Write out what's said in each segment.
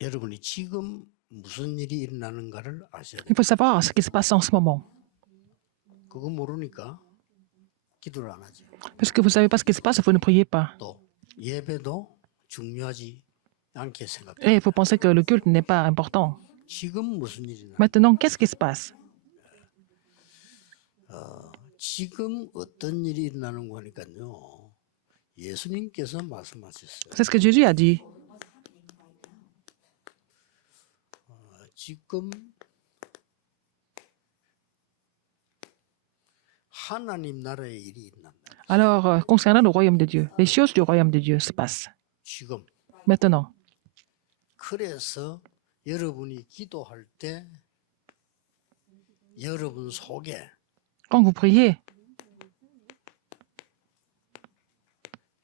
여러분이 지금 무슨 일이 일어나는가를 아셔야 Il 돼요. faut savoir ce qui se passe en ce moment. 그거 모르니까 기도를 안 하죠. Parce que vous ne savez pas ce qui se passe, vous ne priez pas. 또 예배도 중요하지 않게 생각해요. Et vous pensez que le culte n'est pas important. 지금 무슨 일이 일어나? Maintenant, qu'est-ce qui se passe? 지금 어떤 일이 일어나는 거니까요. 예수님께서 말씀하셨어요. C'est ce que Jésus a dit. 지금 하나님 나라의 일이 일어난다. Alors, concernant le royaume de Dieu, les choses du royaume de Dieu se passent. 지금. Maintenant, 그래서 여러분이 기도할 때 여러분 속에 quand vous priez,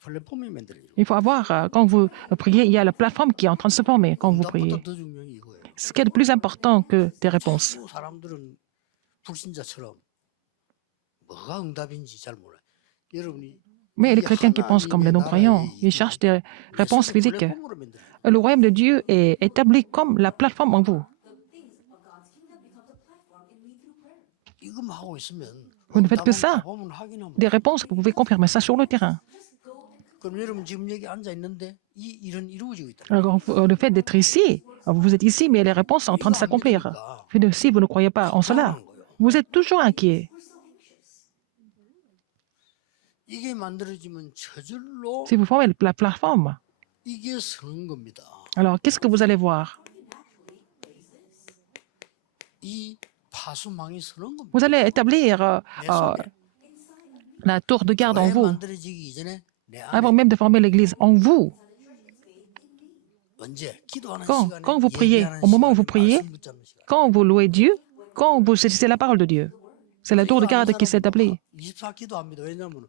플랫폼이 만들어요. il faut avoir, quand vous priez, il y a la plateforme qui est en train de se former quand vous priez. 더 중요한 게 이거예요. Ce qui est de plus important que des réponses. 자꾸 사람들은 불신자처럼 뭐가 응답인지 잘 몰라요. 여러분이 Mais les chrétiens qui pensent comme les non-croyants, ils cherchent des réponses physiques. 플랫폼으로 만들어요. Le royaume de Dieu est établi comme la plateforme en vous. 이것만 하고 있으면 Vous ne faites que ça. 보면 확인하면 Des réponses, vous pouvez confirmer ça sur le terrain. 그럼 여러분 지금 여기 앉아 있는데 이 일은 이루어지고 있다. Alors, le fait d'être ici, vous êtes ici, mais les réponses sont en train de s'accomplir. Si vous ne croyez pas en cela, vous êtes toujours inquiet. 이게 만들어지면 저절로 Si vous formez la plateforme, 이게 서는 겁니다. alors qu'est-ce que vous allez voir? 이 파수망이 서는 겁니다. Vous allez établir 내 속에. la tour de garde en 왜 vous, 만들어지기 이전에 내 avant 안에 même de former l'Église, en vous. 언제 기도하는 Quand, 시간에 quand vous priez, 예배하는 au moment où 시간에 vous priez, 말씀 붙잡는 시간. quand vous louez Dieu, quand vous saisissez la parole de Dieu. C'est la tour de garde qui s'établit. 24 기도합니다. 왜냐하면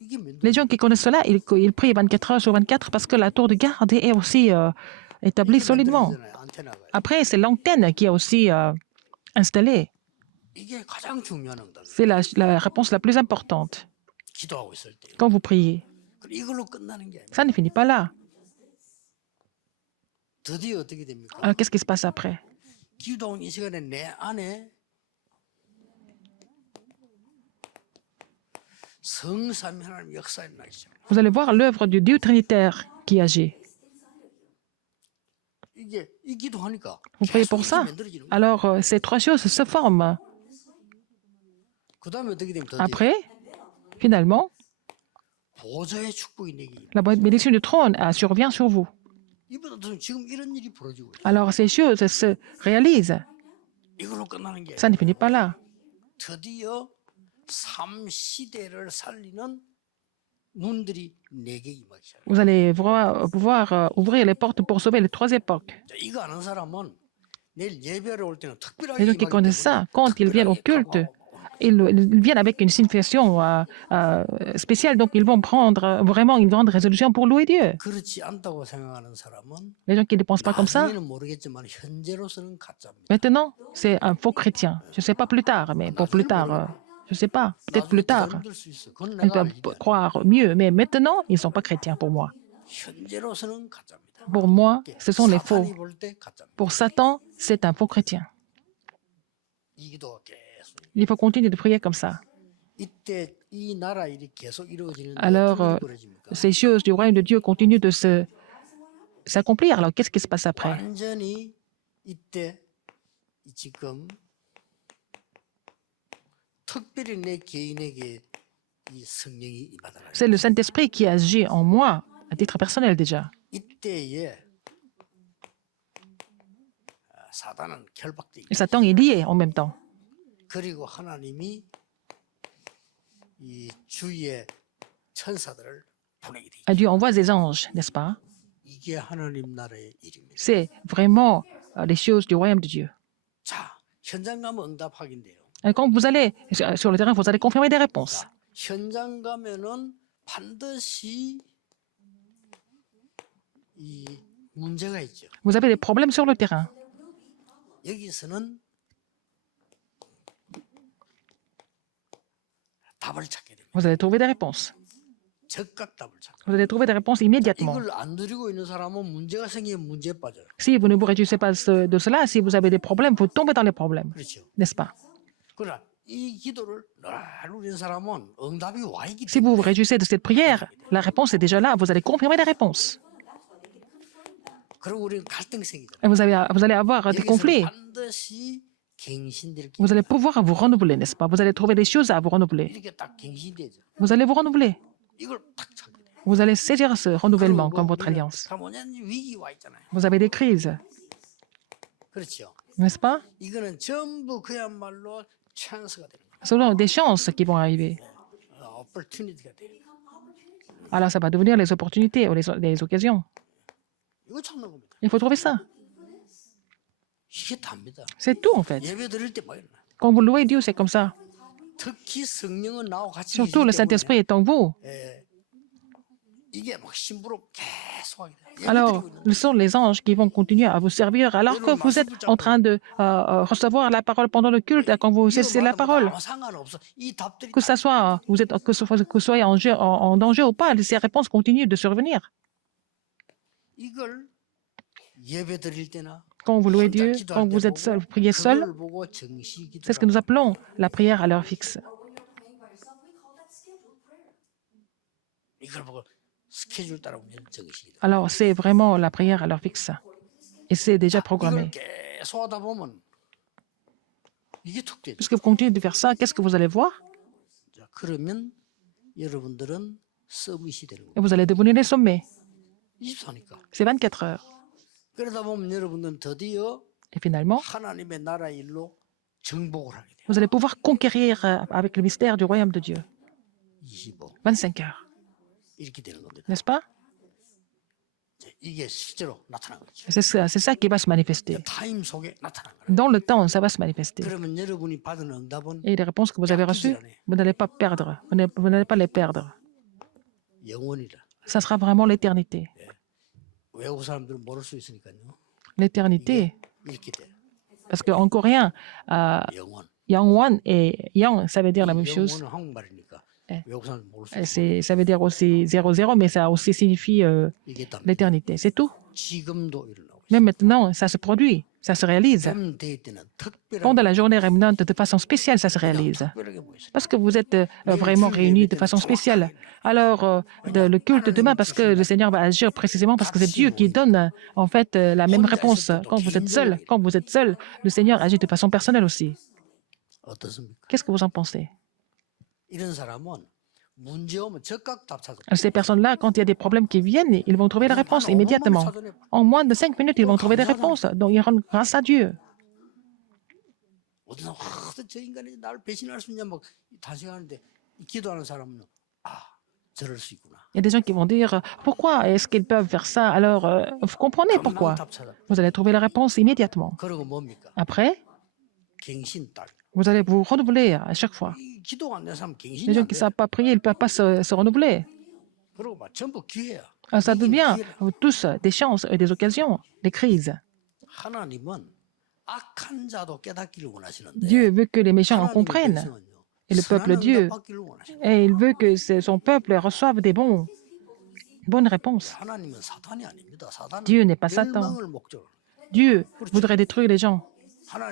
이게 Les gens qui connaissent cela, ils prient 24 heures sur 24 parce que la tour de garde est aussi établie solidement. 안테나가 Après, c'est l'antenne qui est aussi installée. 이게 가장 중요한 응답이에요. C'est la réponse la plus importante 기도하고 있을 때. quand vous priez. 이걸로 끝나는 게 아니에요. Ça ne finit pas là. 드디어 어떻게 됩니까? Alors, qu'est-ce qui se passe après? 기도하는 이 시간에 내 안에 성삼위 하나님 역사에 나기 시작합니다. Vous allez voir l'œuvre du Dieu trinitaire qui agit. 이게 이 기도하니까 Vous priez pour 계속 ça. 이게 만들어지는 거예요. Alors, ces trois choses se forment. 그다음에 어떻게 되면 드디어 Après, finalement, 보좌의 축복이 내기. la bénédiction du trône survient sur vous. 이보다 더 지금 이런 일이 벌어지고 있어요. Alors, ces choses se réalisent. 이걸로 끝나는 게 Ça ne finit pas là. 드디어 3시대를 살리는 문들이 내게 임하기 시작해요. Vous allez pouvoir ouvrir les portes pour sauver les trois époques. 이거 아는 사람은 내일 예배하러 올 때는 특별하게 Les gens qui 임하기 connaissent ça, 때문에 quand ils viennent au culte, ils viennent avec une signification spéciale. Donc, ils vont prendre vraiment une grande résolution pour louer Dieu. 그렇지 않다고 생각하는 사람은 Les gens qui ne pensent pas comme ça, 나중에는 모르겠지만 현재로서는 가짜입니다. maintenant, c'est un faux chrétien. Je ne sais pas plus tard, mais pour plus tard, je ne sais pas, peut-être plus tard, 나중에 더 힘들 수 있어. 그건 ils 내가 peuvent 알지. croire mieux. Mais maintenant, ils ne sont pas chrétiens pour moi. 현재로서는 가짜입니다. Pour moi, ce sont les faux. 사탄이 볼 때 가짜입니다. Pour Satan, c'est un faux chrétien. 이 기도가 계속 Il faut continuer de prier comme ça. 이때 이 나라 일이 계속 이루어지는데 Alors, 어떤 일이 벌어집니까? ces choses du royaume de Dieu continuent de s'accomplir. Alors, qu'est-ce qui se passe après? 완전히 이때 지금 특별히 내 개인에게 이 성령이 임하더라. C'est le Saint-Esprit qui agit en moi, à titre personnel déjà. 이때에 사단은 결박돼. Et Satan est lié en même temps. 그리고 하나님이 이 주위에 천사들을 보내게 돼. Dieu envoie des anges, n'est-ce pas? 이게 하나님 나라의 일입니다. C'est vraiment les choses du royaume de Dieu. 자, 현장 가면 응답하긴데요. Et quand vous allez sur le terrain, vous allez confirmer des réponses. 현장 가면은 반드시 이 문제가 있죠. Vous avez des problèmes sur le terrain. 여기서는 답을 찾게 됩니다. Vous allez trouver des réponses. 즉각 답을 찾고. Vous allez trouver des réponses immédiatement. 이걸 안 누리고 있는 사람은 문제가 생기면 문제에 빠져요. Si vous ne vous réjouissez pas de cela, si vous avez des problèmes, vous tombez dans les problèmes, 그렇죠. n'est-ce pas? 그러나 이 기도를 늘 누리는 사람은 응답이 와 있기 Si 때문에 vous vous réjouissez de cette prière, la réponse est déjà là. Vous allez confirmer les réponses. 그리고 우리는 갈등이 생기죠. Et vous allez avoir des 여기서는 conflits. 반드시 갱신될 게 Vous allez pouvoir vous renouveler, n'est-ce pas? Vous allez trouver des choses à vous renouveler. 이렇게 딱 갱신되죠. Vous allez vous renouveler. 이걸 딱 찾게 돼요. Vous allez saisir ce renouvellement comme votre 우리는 alliance. 다 뭐냐면 위기 와 있잖아요. Vous avez des crises, 그렇죠. n'est-ce pas? 이거는 전부 그야말로 찬스가 되는 거예요. Ce sont des chances qui vont arriver. opportunity가 돼요. Alors ça va devenir les opportunités ou les occasions. 이거 찾는 겁니다. Il faut trouver ça. 이게 답니다. C'est tout en fait. 예배 드릴 때 막 이러나. Quand vous louez Dieu, c'est comme ça. 특히 성령은 나와 같이 Surtout le 계시기 때문에 Saint-Esprit est en vous. 이게 막 심부름 계속 하게 돼요. 예배 Alors, 드리고 있는 ce sont les anges qui vont continuer à vous servir alors que vous êtes en train de recevoir la parole pendant le culte, quand vous cessez la parole. 아무 상관없어. 이 답들이 Que ça soit, que vous soyez en danger ou pas, ces réponses continuent de survenir. 이걸 예배 드릴 때나 Quand vous louez 혼자 Dieu, 기도할 quand 때 vous êtes 보고 seul, vous priez seul, 그걸 보고 정시 c'est ce que 기도라고. nous appelons la prière à l'heure fixe. 이걸 보고 스케줄 따라오면 정시 기도. Alors, c'est vraiment la prière à l'heure fixe. Et c'est déjà 이걸 programmé. 계속 하다 보면 이게 툭 되죠. Puisque vous continuez de faire ça, qu'est-ce que vous allez voir? 자, 그러면 여러분들은 서밋이 되는 Et 거예요. vous allez devenir les sommets. 24니까. C'est 24 heures. 그러다 보면 여러분들은 드디어 Et finalement, 하나님의 나라 일로 정복을 하게 돼요. vous allez pouvoir conquérir avec le mystère du royaume de Dieu. 25. 25 heures. 이렇게 되는 겁니다. N'est-ce pas? 이제 이게 실제로 나타난 거죠. C'est ça qui va se manifester. 타임 속에 나타난 거예요. Dans le temps, ça va se manifester. 그러면 여러분이 받은 응답은 Et les réponses que vous avez reçues, vous n'allez pas perdre. Vous n'allez pas les perdre. 영원이라. Ça sera vraiment l'éternité. 외국 사람들은 모를 수 있으니까요. L'éternité. 이렇게 돼. Parce qu'en coréen, 영원. Yangwan et Yang, ça veut dire la même chose. 영원은 한국말이니까 예. 외국 사람들 모를 수 있어요. Ça veut dire aussi 00, mais ça aussi signifie 이게 답니다. l'éternité. C'est tout. 지금도 일어나고 있어요. Mais maintenant, ça se produit, ça se réalise. 뱀데이 때는 특별하게 Pendant la journée rémanente, de façon spéciale, ça se réalise. 특별하게 보이세요. Parce que vous êtes vraiment réunis de façon spéciale. Alors, le culte demain, parce que le Seigneur va agir précisément parce que c'est Dieu qui donne en fait la même réponse. Quand vous êtes seul, le Seigneur agit de façon personnelle aussi. 어떻습니까? Qu'est-ce que vous en pensez? 이런 사람은 문제 오면 즉각 답 찾아. Ces personnes-là, quand il y a des problèmes qui viennent, ils vont trouver la réponse immédiatement. En moins de 5 minutes, ils vont trouver des réponses. Donc, ils rendent grâce à Dieu. 어디서 저 인간이 나를 배신할 수 있냐 막 단식하는데 기도하는 사람은 저럴 수 있구나. Il y a des gens qui vont dire pourquoi est-ce qu'ils peuvent faire ça? Alors, vous comprenez pourquoi. 답 찾아. Vous allez trouver la réponse immédiatement. 그리고 뭡니까? Après, 갱신 딸. vous allez vous renouveler à chaque fois. 이 기도가 안 되는 사람 Les 갱신이 gens 안 qui 돼. ne savent pas prier, ils ne peuvent pas se renouveler. 그리고 막 전부 기회야. Ça devient tous des chances et des occasions, des crises. 하나님은 악한 자도 깨닫기를 원하시는데 Dieu veut que les méchants en 하나님의 comprennent. 백성은요, Et le peuple 선한 Dieu, 응답 받기를 원하시는 et il veut que son peuple reçoive des bonnes réponses. 하나님은 사탄이 아닙니다. 사탄은 Dieu n'est pas Satan. 멸망을 목적으로. Dieu voudrait détruire les gens,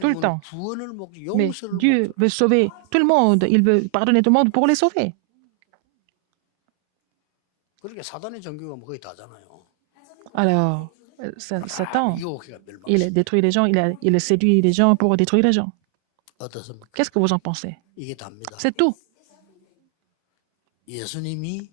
tout le 하나님은 temps. 구원을 목적, Mais 용서를 Dieu veut sauver tout le monde. Il veut pardonner tout le monde pour les sauver. 그렇게 사단의 종교가 뭐 거의 다잖아요. Alors, Satan, 유혹해가 멸망. il détruit les gens, il séduit les gens pour détruire les gens. 어떻습니까? Qu'est-ce que vous en pensez? 이게 답니다. C'est tout. 예수님이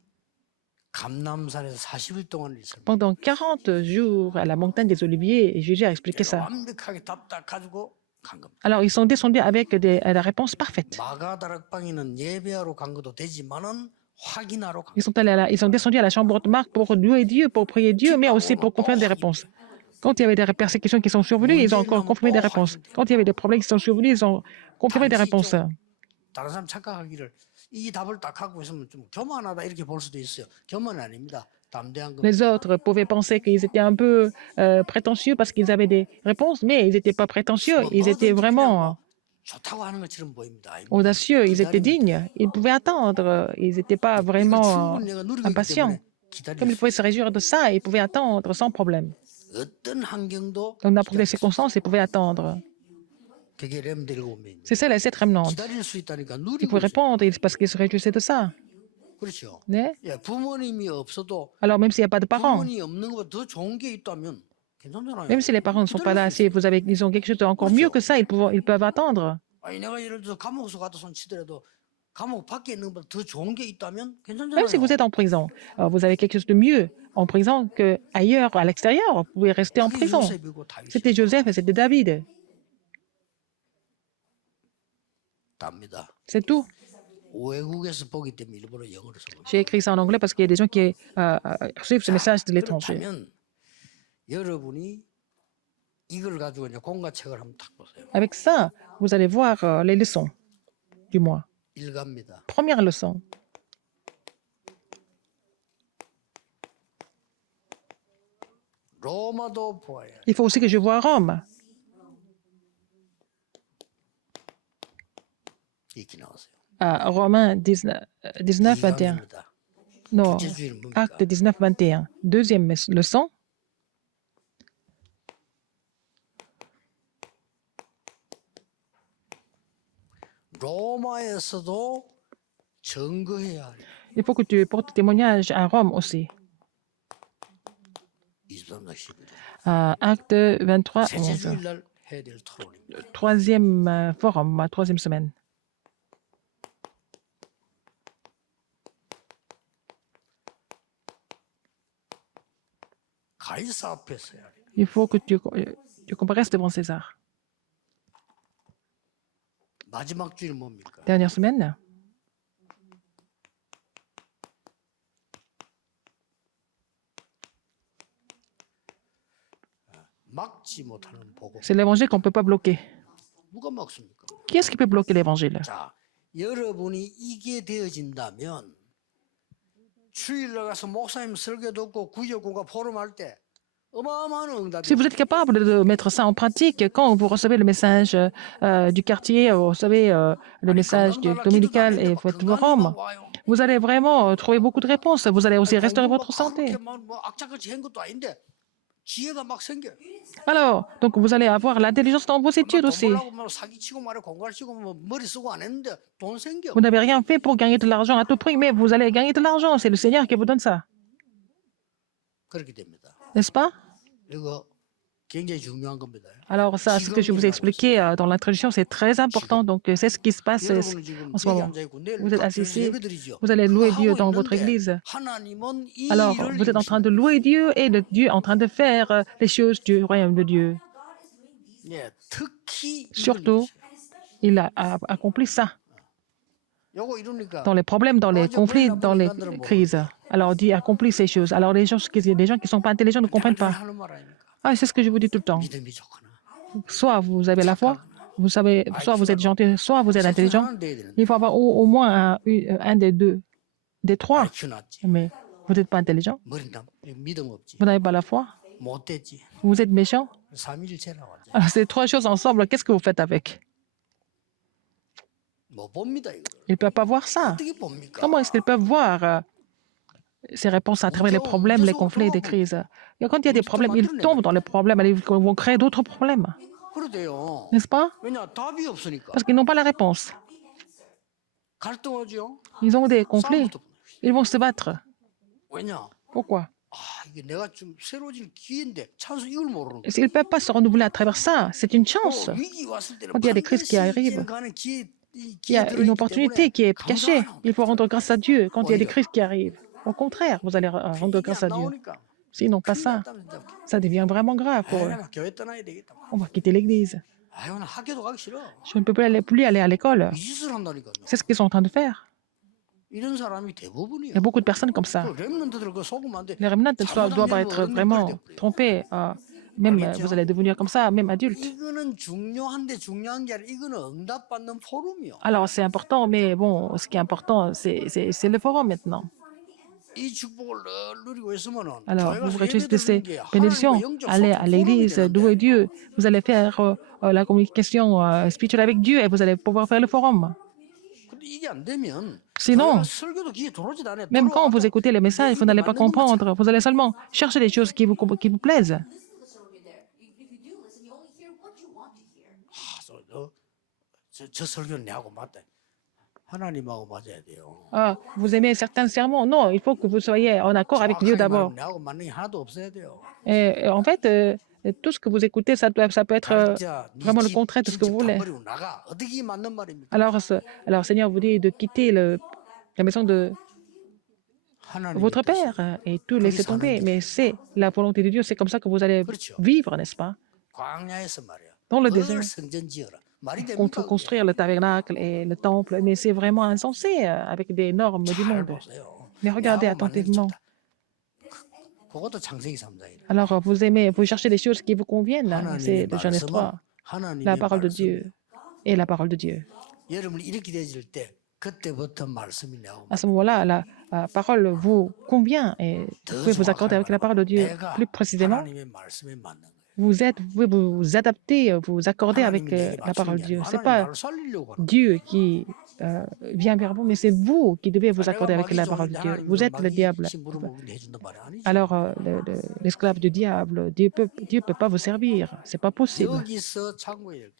감남산에서 40일 동안 있을 Pendant 40 jours à la montagne des Oliviers, Jésus a expliqué ça. 완벽하게 답 다 가지고 간 겁니다. Alors, ils sont descendus avec la réponse parfaite. 마가다락방에는 예배하러 간 것도 되지만은 확인하러 간. Ils sont descendus à la chambre de Marc pour louer Dieu, pour prier Dieu, mais aussi pour confirmer des réponses. Quand il y avait des persécutions qui sont survenues, ils ont encore confirmé des réponses. Quand il y avait des problèmes qui sont survenus, ils ont confirmé des réponses. 다른 사람 착각하기를 이 답을 딱 갖고 있으면 좀 교만하다 이렇게 볼 수도 있어요. 교만이 아닙니다. 담대한 겁니다. Les autres pouvaient penser qu'ils étaient un peu prétentieux parce qu'ils avaient des réponses, mais ils n'étaient pas prétentieux. Ils étaient vraiment 좋다고 하는 것처럼 보입니다. 아닙니다. audacieux, ils étaient 기다립니다. dignes, ils pouvaient attendre, ils n'étaient pas 이걸 vraiment 충분히 내가 누리고 있기 impatients. 때문에 기다릴 Comme ils 수 pouvaient 있어요. se réjouir de ça, ils pouvaient attendre sans problème. 어떤 환경도 Dans n'importe quelle 기다릴 수 있어요. circonstance, ils pouvaient attendre. 그게 렘들 7명입니다. C'est ça la cette remnante. 기다릴 수 있다니까 Ils 누리고 pouvaient 있어요. répondre parce qu'ils se réjouissaient de ça. 그렇죠. Mais, 예, 부모님이 없어도 alors, même s'il n'y a pas de parents, 부모님이 없는 것보다 더 좋은 게 있다면 괜찮잖아요. même si les parents ne sont pas là, si vous avez, ils ont quelque chose d'encore mieux que ça, ils peuvent attendre. 아니 내가 예를 들어서 감옥에서 가도 손 치더라도 감옥 밖에 있는 것보다 더 좋은 게 있다면 Même si 괜찮잖아요. vous êtes en prison, vous avez quelque chose de mieux en prison qu'ailleurs, à l'extérieur. Vous pouvez rester en 그게 prison. 요셉이고 다윗이 C'était Joseph et c'était David. 답니다. C'est tout. 외국에서 보기 때문에 일부러 영어로 써요. J'ai écrit ça en anglais parce qu'il y a des gens qui reçoivent ce message de l'étranger. 그렇다면 여러분이 이걸 가지고 이제 공과책을 한번 딱 보세요. Avec ça, vous allez voir les leçons du mois. 일갑니다. Première leçon. 로마도 보아야 돼. Il faut aussi que je voie Rome. 이렇게 나왔어요. Romains 19, 21. 이강입니다. Non, 부재주의는 뭡니까? Acte 19, 21. Deuxième leçon. 로마에서도 증거해야 할 Il faut que tu portes témoignage à Rome aussi. 23장 11절. Acte 23, 셋째 11. 주일날 해야 될 토론입니다. Troisième forum, troisième semaine. 가이사 앞에서 해야 돼. Il faut que tu comparaisses devant César. 마지막 주일 뭡니까? Dernière semaine, 막지 못하는 복음. c'est l'évangile qu'on ne peut pas bloquer. 누가 막습니까? Qui est-ce qui peut bloquer l'évangile? 자, 여러분이 이게 되어진다면 주일날 가서 목사님 설교 듣고 구역구가 포럼할 때 어마어마한 응답이 Si vous êtes capable de mettre ça en pratique, quand vous recevez le message du quartier, vous recevez le message du dominical et faites vos Roms, vous allez vraiment trouver beaucoup de réponses. Vous allez aussi restaurer votre santé. 뭐 악착같이 한 것도 아닌데 지혜가 막 생겨. Alors, donc vous allez avoir l'intelligence dans vos études aussi. 뭐 사기치고 말해 공갈치고 뭐 머리 쓰고 안 했는데 돈 생겨. Vous n'avez rien fait pour gagner de l'argent à tout prix, mais vous allez gagner de l'argent. C'est le Seigneur qui vous donne ça. 그렇게 됩니다. N'est-ce pas? 이거 굉장히 중요한 겁니다. Alors ça, ce que je vous ai expliqué dans l'introduction, c'est très important. Donc c'est ce qui se passe 여러분은 지금 en ce 여기 moment. 앉아 있고 내일 Vous êtes 각 assis 교회에서 ici, 예배드리죠. vous allez louer Dieu 하고 dans votre 있는데 église. 하나님은 이 Alors, 일을 vous êtes en train de 이루시는 louer Dieu et Dieu est en train de faire les choses du royaume de Dieu. 예, 특히 이걸 Surtout, 이루셔요. il a accompli ça 요거 이루니까 dans les problèmes, dans les conflits, dans les crises. Alors, Dieu accomplit ces choses. Alors, les gens qui ne sont pas intelligents ne comprennent pas. 하는 말 아닙니까? Ah, c'est ce que je vous dis tout le temps. 믿음이 좋거나 Soit vous avez la foi, vous savez, soit vous êtes gentil, soit vous êtes intelligent. 하나 돼야 되는데 Il faut avoir au moins un des deux, des trois. IQ 낮지 Mais vous n'êtes pas intelligent, 머리남 믿음 없지 vous n'avez pas la foi, 못 됐지 vous êtes méchant. 삼일체라고 하죠. Alors, ces trois choses ensemble, qu'est-ce que vous faites avec? 못 봅니다 이거. Ils ne peuvent pas voir ça. 어떻게 봅니까? Comment est-ce qu'ils peuvent voir ces réponses à travers les problèmes, les conflits et les crises? Et quand il y a des problèmes, ils tombent dans les problèmes et ils vont créer d'autres problèmes. 그러대요. N'est-ce pas? 왜냐 답이 없으니까 Parce qu'ils n'ont pas la réponse. 갈등하죠. Ils ont des conflits. 싸움부터. Ils vont se battre. 왜냐? Pourquoi? 아 이게 내가 좀 새로워질 기회인데 찬스 이걸 모르는 거야. Ils ne peuvent pas se renouveler à travers ça. C'est une chance. 위기 왔을 때는 Quand il y a des crises qui 반드시 arrivent, 이제는 가는 기회, 이 Il y a 기회 une 들어있기 opportunité 때문에 qui est cachée. 감사하라. Il faut rendre grâce à Dieu quand il y a des crises qui arrivent. Au contraire, vous allez rendre 이게 grâce 안 à Dieu. 나오니까 S'ils n'ont pas 큰일 ça, 났다면 진짜 ça devient vraiment grave pour eux. 아유 나 교회 떠나야 되겠다. On va quitter l'église. 아유 나 학교도 가기 싫어. Je ne peux plus aller à l'école. 이 짓을 한다니까요. C'est ce qu'ils sont en train de faire. 이런 사람이 Il 대부분이에요. y a beaucoup de personnes comme ça. 그 렘넌트들 그 속으면 안 돼. Les remnants doivent être vraiment trompés. Même vous allez devenir comme ça, même adulte. 이거는 중요한데 중요한 게 아니라 이거는 응답받는 포럼이요. Alors c'est important, mais bon, ce qui est important, c'est le forum maintenant. 이 축복을 늘 누리고 있으면은 Alors, 교회 vous 가서 vous réjouissez de 예배 ces 드리는 게 하나님과 bénédictions. 영적 Allez 소통 à 포럼이 l'église, louer 되는데 Dieu. Vous allez faire la communication spirituelle avec Dieu et vous allez pouvoir faire le forum. 근데 이게 안 되면 교회 Sinon, 가서 설교도 귀에 들어오지도 않아요. même quand vous 들어와도 écoutez les 내 messages, vous 입에 n'allez pas 맞는 것만 찾아. comprendre. Vous allez seulement chercher des choses qui vous plaisent. 저 설교는 내하고 맞다. 하나님하고 맞아야 돼요. Ah, vous aimez certains sermons? Non, il faut que vous soyez en accord avec Dieu 정확하게 d'abord. 말하면 내하고 맞는 게 하나도 없어야 돼요. Et en fait, tout ce que vous écoutez, ça peut être 가르쳐 vraiment le contraire de ce que vous 네집 다 voulez. 버리고 나가. 어떻게 이게 맞는 말입니까? Alors Seigneur vous dit de quitter la maison de 하나님의 votre 뜻이. père et tout laisser tomber. Mais c'est la volonté de Dieu, c'est comme ça que vous allez 그렇죠. vivre, n'est-ce pas? 광야에서 말이야. Dans le 늘 désert, 성전 지어라. 말이 됩니까? 그게? construire le tabernacle et le temple, mais c'est vraiment insensé avec des normes du 잘 monde. 보세요. Mais regardez 내하고 맞는 게 attentivement. 좋다. 그것도 창세기 3장이래. Alors vous cherchez des choses qui vous conviennent. C'est 하나님의 de Genèse 말씀은 3, la 하나님의 parole de 말씀. Dieu et la parole de Dieu. 여러분이 이렇게 되질 때 그때부터 말씀이 내하고 À ce moment-là, la parole vous convient et vous pouvez vous accorder avec la parole de Dieu. 내가 Plus précisément, 하나님의 말씀에 맞는 거예요. vous pouvez vous adapter, vous accorder avec 하나님이 내게 la parole 맞추는 de 게 Dieu. 아니고 Ce n'est 하나님 pas 말을 살리려고 하는 Dieu qui vient vers vous, mais c'est vous qui devez vous 거예요. accorder avec la parole de Dieu. Vous êtes le diable. Alors, l'esclave du diable, Dieu peut pas vous servir. C'est pas possible. 여기서 참고해야 돼.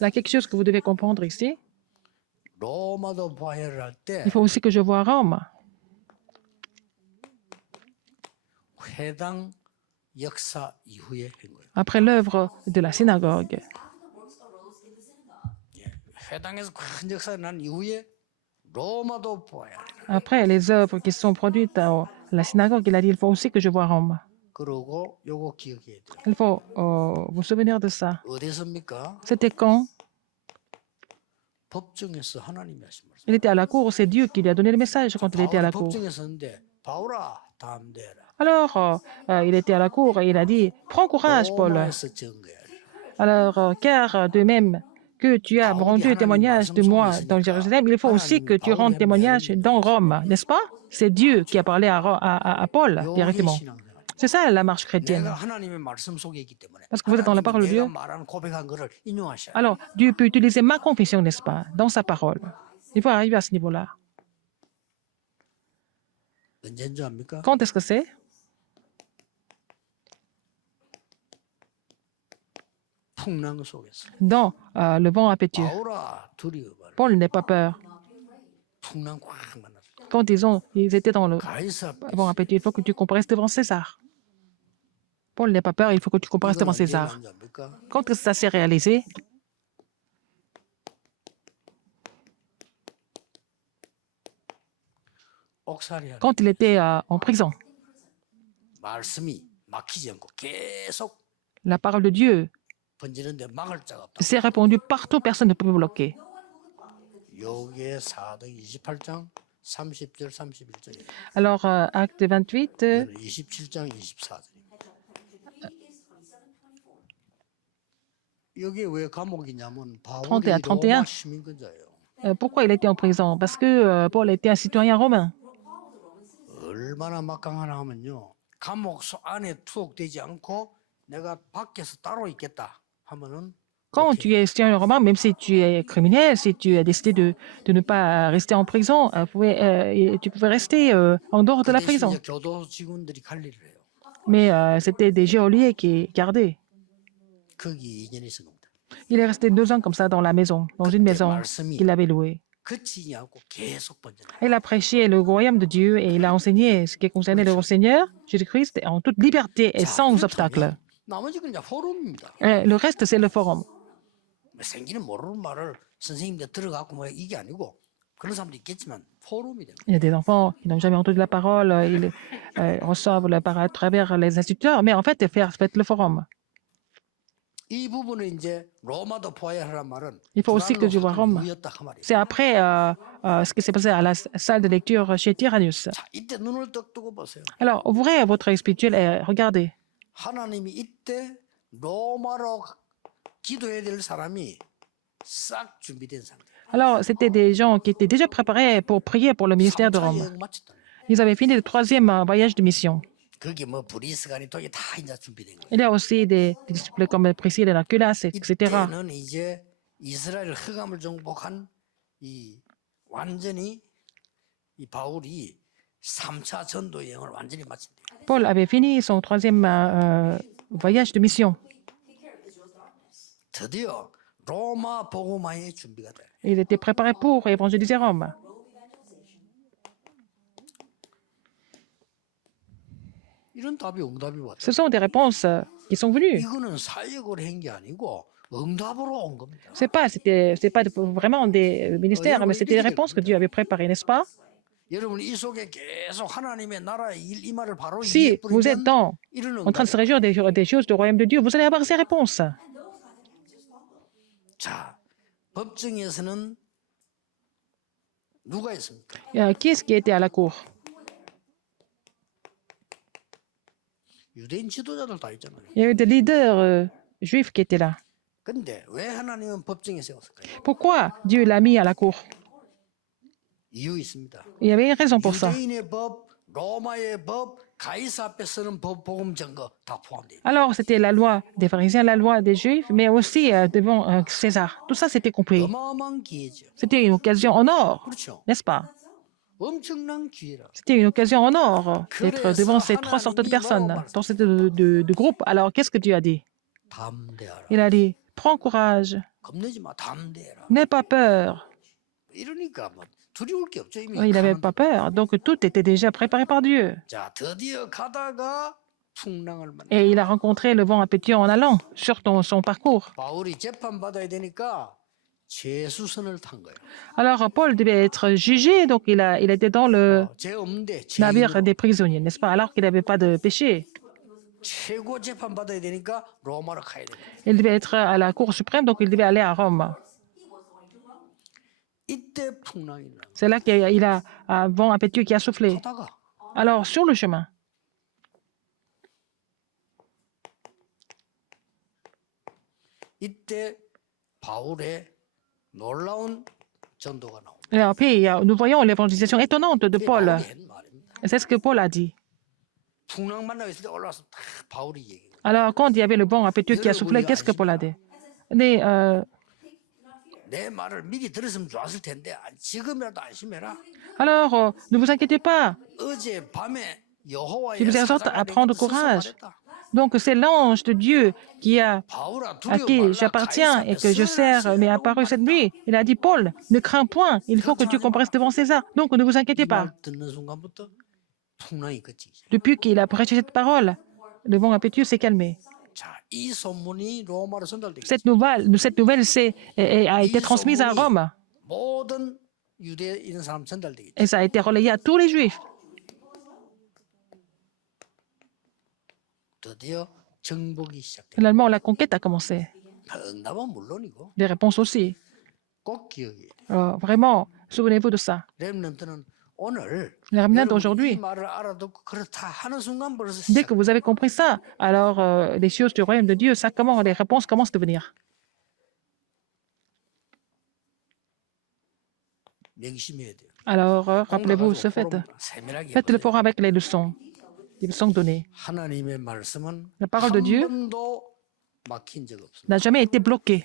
Là, quelque chose que vous devez comprendre ici, 로마도 보혈을 할 때 il faut aussi que je vois Rome. 회당 역사 이후에 한 거예요. Après l'œuvre de la synagogue. 회당에서 큰 역사가 난 이후에 로마도 보혈. Après les œuvres qui sont produites à la synagogue, il a dit, il faut aussi que je vois Rome. 그러고 요거 기억해야 돼요. Il faut vous souvenir de ça. 어디서입니까? C'était quand? 법정에서 하나님이 하신 말씀. Il était à la cour, c'est Dieu qui lui a donné le message quand il était à la 바울이 cour. 법정에 섰는데 바울아 담대해라. Alors, il était à la cour et il a dit, prends courage, Paul. 로마에서 증거해라. Alors, car de même que tu as rendu témoignage de moi dans Jérusalem, il faut aussi que tu rendes témoignage dans Rome, n'est-ce pas? C'est Dieu qui a parlé à Paul 요게 directement. 신앙생활. C'est ça la marche 내가 chrétienne. 하나님의 말씀 속에 있기 때문에 Parce que vous êtes dans la parole de 내가 Dieu. 말하는 고백한 거를 인용하셔야 돼요. Alors, Dieu peut utiliser ma confession, n'est-ce pas, dans sa parole. Il faut arriver à ce niveau-là. 언제인 줄 압니까? Quand est-ce que c'est? 풍랑 속에서 Dans le vent impétueux. 바울아 두려워 말. Paul n'est pas peur. 풍랑 꽉 만났어. Quand ils étaient dans le 가이사 vent impétueux, il faut que tu comparaisses devant César. Paul n'est pas peur, il faut que tu comparaisses devant César. Quand est-ce que ça s'est réalisé? 옥살이야. Quand il était en prison. 말씀이 막히지 않고 계속 La parole de Dieu 번지는데 막을 자가 없다. s'est répandue partout, personne ne peut bloquer. 요게 4등 28장 30절 31절이에요. Alors, acte 28, 27장 24절. 여기 왜 감옥이냐면 30 à 바울이 31. 로마 시민권자예요. pourquoi il était en prison? Parce que Paul était un citoyen romain. 얼마나 막강하나 하면요. 감옥 안에 투옥되지 않고 내가 밖에서 따로 있겠다 하면은 Quand tu es citoyen romain, même si tu es criminel, si tu as décidé de ne pas rester en prison, tu pouvais rester en dehors de la 그 대신 prison. 이제 교도 직원들이 관리를 해요. Mais c'était des geôliers qui gardaient. 거기 2년 있은 겁니다. Il est resté 2 ans comme ça dans la maison, dans une maison qu'il avait louée. 그치지 않고 계속 번져나. Il a prêché le royaume de Dieu et il a enseigné ce qui concernait le Seigneur, Jésus-Christ, en toute liberté et sans obstacle. 나머지 건 이제 포럼입니다. Le reste, c'est le forum. 생기는 모르는 말을 선생님들 들어가고 뭐 이게 아니고 그런 사람도 있겠지만 포럼이 되는 Il y a des enfants qui n'ont jamais entendu la parole, ils reçoivent la parole à travers les instituteurs, mais en fait, faites le forum. 이 부분은 이제 로마도 보아야라는 말은 Il faut aussi que je vois Rome. 이유였다 그 말이에요. C'est après ce qui s'est passé à la salle de lecture chez Tyrannus. 자, 이때 눈을 떡 뜨고 보세요. Alors, ouvrez votre œil spirituel et regardez. 하나님이 이때 로마로 기도해야 될 사람이 싹 준비된 상태. Alors, c'était des gens qui étaient déjà préparés pour prier pour le ministère de Rome. 여행 마쳤다. Ils avaient fini le troisième voyage de mission. 거기 뭐 브리스가니 독이 다 이제 준비된 거예요. Il y a aussi des disciplines comme Priscille et Aquila, etc. 이때는 이제 이스라엘 흑암을 정복한 이 완전히 이 바울이 3차 전도 여행을 완전히 마친대요. Paul avait fini son troisième voyage de mission. 드디어 로마 복음화의 준비가 돼. Il était préparé pour évangéliser Rome. 이런 답이 응답이 왔다. Ce sont des réponses qui sont venues. 이거는 사역으로 한 게 아니고 응답으로 온 겁니다. C'est pas vraiment des ministères, mais c'était des réponses que Dieu avait préparées, n'est-ce pas? 여러분 이 속에 계속 하나님의 나라의 일임을 바로 Si vous êtes 이런 en train de se 응답. réjouir des choses du royaume de Dieu, vous allez avoir ces réponses. 자, 법정에서는 누가 있습니까? Qui est-ce qui était à la cour? 유대인 지도자들 다 있잖아요. Il y avait des leaders juifs qui étaient là. 근데 왜 하나님은 법정에 세웠을까요? Pourquoi Dieu l'a mis à la cour? 이유 있습니다. Il y avait une raison pour ça. 유대인의 법, 로마의 법, 가이사 앞에 쓰는 법, 복음 증거 다 포함돼요. Alors, c'était la loi des pharisiens, la loi des juifs, mais aussi devant César. Tout ça, c'était compris. 어마어마한 기회죠. C'était une occasion en or, 그렇죠. n'est-ce pas? 엄청난 기회라. C'était une occasion en or d'être devant ces trois sortes de personnes, dans ces de groupes. Alors, qu'est-ce que Dieu a dit? 담대하라. Il a dit, prends courage, 겁내지 마. 담대해라. n'aie pas peur. 이러니까 뭐 두려울 게 없죠. 이미 Il n'avait 가는 pas peur, donc tout était déjà préparé par Dieu. 자, 드디어 가다가 풍랑을 만나. Et il a rencontré le vent impétueux en allant sur son parcours. 바울이 재판 받아야 되니까 제수선을 탄 거예요. Alors, Paul devait être jugé, donc il était dans le 죄 없는데 navire des prisonniers, n'est-ce pas? Alors qu'il n'avait pas de péché. 최고 재판 받아야 되니까 로마로 가야 돼요. Il devait être à la Cour suprême, donc il devait aller à Rome. 이때 풍랑이 나. C'est là qu'il a un vent impétueux qui a soufflé. 가다가 Alors, sur le chemin, 이때 바울의 놀라운 전도가 나옵니다. et puis, nous voyons l'évangélisation étonnante de Paul. 바울이 한 말입니다. C'est ce que Paul a dit. 풍랑 만나고 있을 때 올라와서 다 바울이 얘기해요. Alors, quand il y avait le vent impétueux qui a soufflé, qu'est-ce que Paul a dit? Mais, 내 말을 미리 들었으면 좋았을 텐데 지금이라도 안심해라. alors, ne vous inquiétez pas. 어제 밤에 여호와의 Je vous exhorte 사자가 à prendre 내게 스스로 courage. 말했다. Donc, c'est l'ange de Dieu 바울아 à qui 두려워 말라. j'appartiens et que je sers m'est apparu cette nuit. Il a dit, Paul, ne crains point, il faut que tu comparaisses devant César. Donc, ne vous inquiétez pas. 말 듣는 순간부터 풍랑이 그치기. Depuis qu'il a prêché cette parole, le vent impétueux s'est calmé. 자, 이 소문이 로마로 전달되기. Cette nouvelle a été transmise à Rome 모든 유대에 있는 사람 전달되기. et ça a été relayé à tous les Juifs. 드디어 정복이 시작돼. Finalement, la conquête a commencé. 응답은 물론이고 Les réponses aussi. 꼭 기억해. Alors, vraiment, souvenez-vous de ça. 렘넌트는 오늘 Les remnants 여러분 이 d'aujourd'hui, 말을 알아듣고 그렇다 하는 순간 벌써 dès 시작. que vous avez compris ça, alors les choses du royaume de Dieu, les réponses commencent à venir. 명심해야 돼요. Alors, rappelez-vous ce fait. 세밀하게 Faites le 해보세요. forum avec les leçons données. 하나님의 말씀은 La parole de 한 Dieu 번도 막힌 적 없습니다. n'a jamais été bloquée.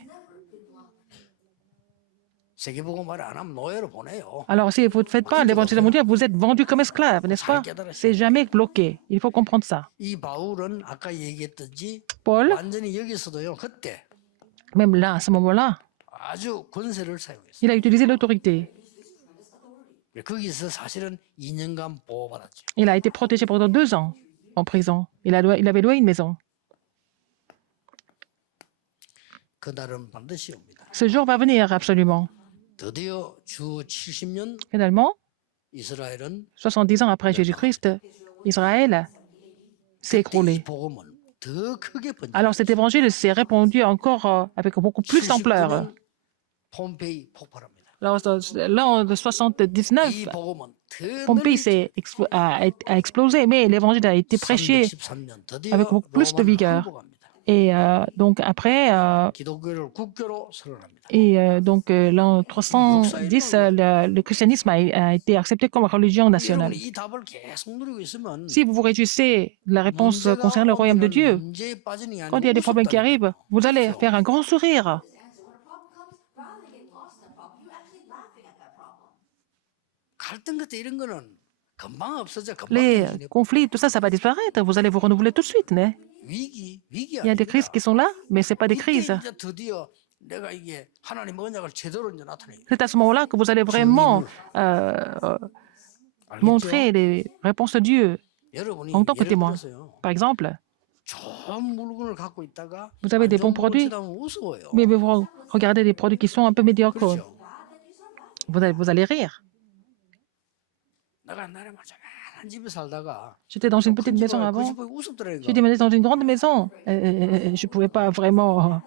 세계복음화를 안 하면 노예로 보내요. Alors, si vous ne faites pas l'évangile mondial, vous êtes vendu comme esclave, n'est-ce pas? C'est jamais bloqué. Il faut comprendre ça. 이 바울은 아까 얘기했듯이 Paul, 완전히 여기서도요. 그때 même là, à ce moment-là, 아주 권세를 사용했어요. il a utilisé l'autorité. 거기서 사실은 2년간 보호받았죠. Il a été protégé pendant 2 ans en prison. Il avait loué une maison. 그날은 반드시 옵니다. Ce jour va venir absolument. 드디어 주 70년 Finalement, 이스라엘은 70 ans après Jésus-Christ, Israël s'est 이 écroulé. 복음은 더 크게 번져. Alors cet évangile s'est répandu encore avec beaucoup plus d'ampleur. 폼페이 폭발합니다. Alors, l'an de 이 79, 복음은 더 Pompéi a explosé, mais l'évangile a été prêché 313년 드디어 avec beaucoup plus de 로마는 vigueur. 항복합니다. Et donc après, 기독교를 국교로 선언합니다. et donc l'an 310, le christianisme a été accepté comme religion nationale. 여러분이 이 답을 계속 누리고 있으면 Si vous vous réjouissez de la réponse concernant le royaume de Dieu, 문제에 빠지는 게 quand il y a des problèmes qui 웃었다니까요. arrivent, vous allez faire un grand sourire. 갈등 같은 이런 거는 금방 없어져. 금방 Les 정신이 conflits, tout ça, ça va disparaître. Vous allez vous renouveler tout de suite. Mais 위기 il y a des crises qui sont là, mais ce n'est pas des 이때 crises. 이제 드디어 내가 이게 하나님 언약을 제대로 이제 나타내요. C'est à ce moment-là que vous allez vraiment 알겠죠? montrer les réponses de Dieu 여러분이 en tant que 예를 témoin. 들어서요. Par exemple, 좋은 물건을 갖고 있다가 vous avez 안 des 좋은 bons 물건 produits, 쳐다보면 우스워요. mais vous regardez des produits qui sont un peu médiocres. 그렇죠? Vous allez rire. 내가 옛날에 막 조그만한 집에 살다가 J'étais dans une petite 큰 maison 집에 그 avant. 집에 웃었더라니까. J'ai déménagé dans une grande maison. Je ne pouvais pas vraiment.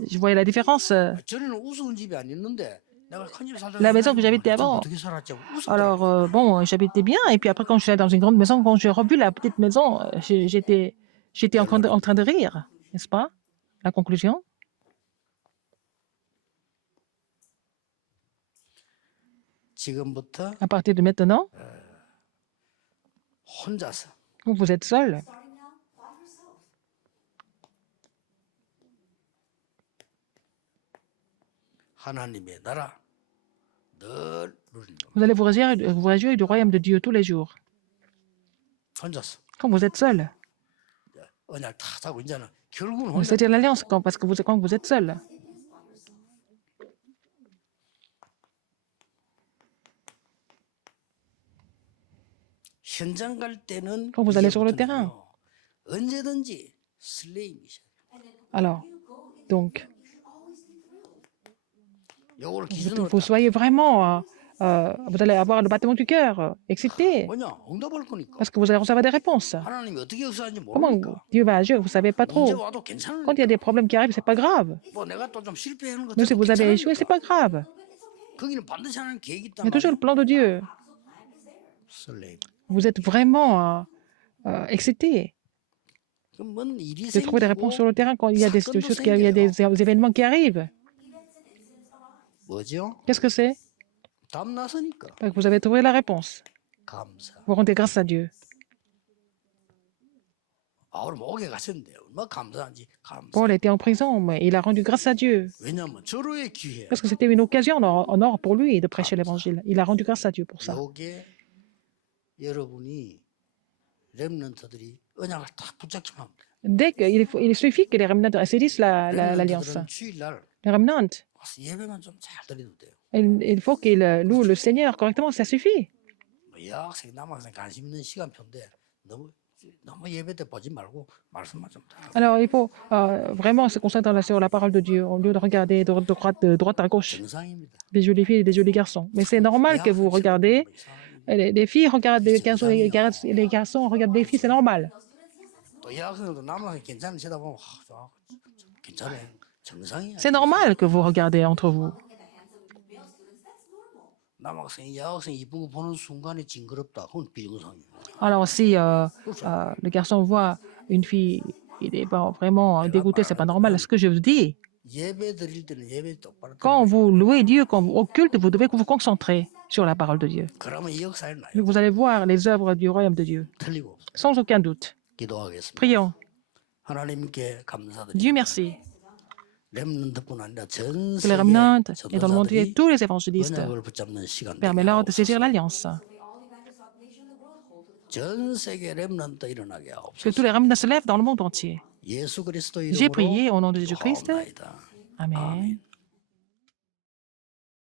Je voyais la différence. 전에는 우스운 집이 아니었는데 내가 큰 집에 살다가 La maison que 옛날에 j'habitais 좀 avant. 어떻게 살았지? Alors, 웃었더라니까. bon, j'habitais bien. Et puis après, quand je suis allée dans une grande maison, quand j'ai revu la petite maison, j'étais en train de rire, n'est-ce pas? La conclusion? 지금부터 À partir de maintenant, 혼자서 vous êtes seul. 하나님의 나라 늘 누리는 겁니다. Vous allez vous réjouir du royaume de Dieu tous les jours. 혼자서 Quand vous êtes seul. 언약 다 하고 이제는 결국은 혼자 C'est-à-dire l'alliance, parce que quand vous êtes seul. 현장 갈 때는 Quand vous allez sur le terrain. 이제부터는요, 언제든지 슬레임이셔. Alors, donc, 요걸 il 기준으로 faut 딱 soyez vraiment, vous allez avoir le battement du cœur, excité, 뭐냐 응답할 거니까. parce que vous allez recevoir des réponses. 하나님이 어떻게 역사하는지 Comment 모르니까. Dieu va agir, vous ne savez pas 문제 trop. 와도 Quand il y 괜찮으니까. a des problèmes qui arrivent, c'est pas grave. 뭐 내가 또 좀 실패하는 Mais si 것도 vous avez échoué, c'est 괜찮으니까. pas grave. 거기는 반드시 하나님 계획이 있단 Il y a toujours 말이야. le plan de Dieu. 설레임. Vous êtes vraiment excité 그럼 뭔 일이 de trouver des réponses sur 생기고 le terrain quand il y a des 사건도 choses, il y a des événements qui arrivent. 뭐죠? Qu'est-ce que c'est? 답 나서니까 Parce que vous avez trouvé la réponse. 감사. Vous rendez grâce à Dieu. 바울 목에 갔었는데 얼마나 감사한지 감사. Paul était en prison, mais il a rendu grâce à Dieu. 왜냐하면 절호의 기회. Parce que c'était une occasion en or pour lui de prêcher l'évangile. Il a rendu grâce à Dieu pour ça. 요게 여러분이 렘넌트들이 언약을 딱 붙잡기만 하면 돼. Dès il suffit que les remnants saisissent l'alliance. 렘넌트들은 주일날 Les remnants, 와서 예배만 좀 잘 드려도 돼요. il faut qu'ils louent le Seigneur correctement, ça suffit. 뭐 여학생 남학생 관심 있는 시간표인데 너무 예배 때 보지 말고 말씀만 좀 다. Alors, il faut vraiment se concentrer sur la parole de Dieu, au lieu de regarder de droite à gauche, 정상입니다. des jolies filles et des jolis garçons. Mais c'est normal que vous regardez, les filles regardent des garçons, les garçons regardent des filles, c'est normal. 또 여학생도 남학생 괜찮은 쳐다보면 괜찮아요. 정상이야. C'est normal que vous regardez entre vous. 남학생이 여학생 이쁜 거 보는 순간에 징그럽다. 그건 비정상이에요. Alors, si le garçon voit une fille, il est vraiment dégoûté, c'est pas normal. Ce que je vous dis, 예배 드릴 때는 예배 똑바로 quand vous louez Dieu, quand vous occultez, vous devez vous concentrer sur la parole de Dieu. 그러면 이 역사에 나요. Vous allez voir les œuvres du royaume de Dieu, 틀리고 없어요. sans aucun doute. 기도하겠습니다. Prions. 하나님께 감사드립니다. Dieu merci. 렘넌트뿐 아니라 전 Que les remnants et dans le monde entier, 전도자들이 tous les évangélistes, 언약을 붙잡는 시간 permets-leur de saisir l'alliance. 전 세계 렘넌트 일어나게 Que 하옵소서. tous les remnants se lèvent dans le monde entier. 예수 그리스도 J'ai 이름으로 prié au nom de Jésus-Christ. 기도하옵나이다. Amen.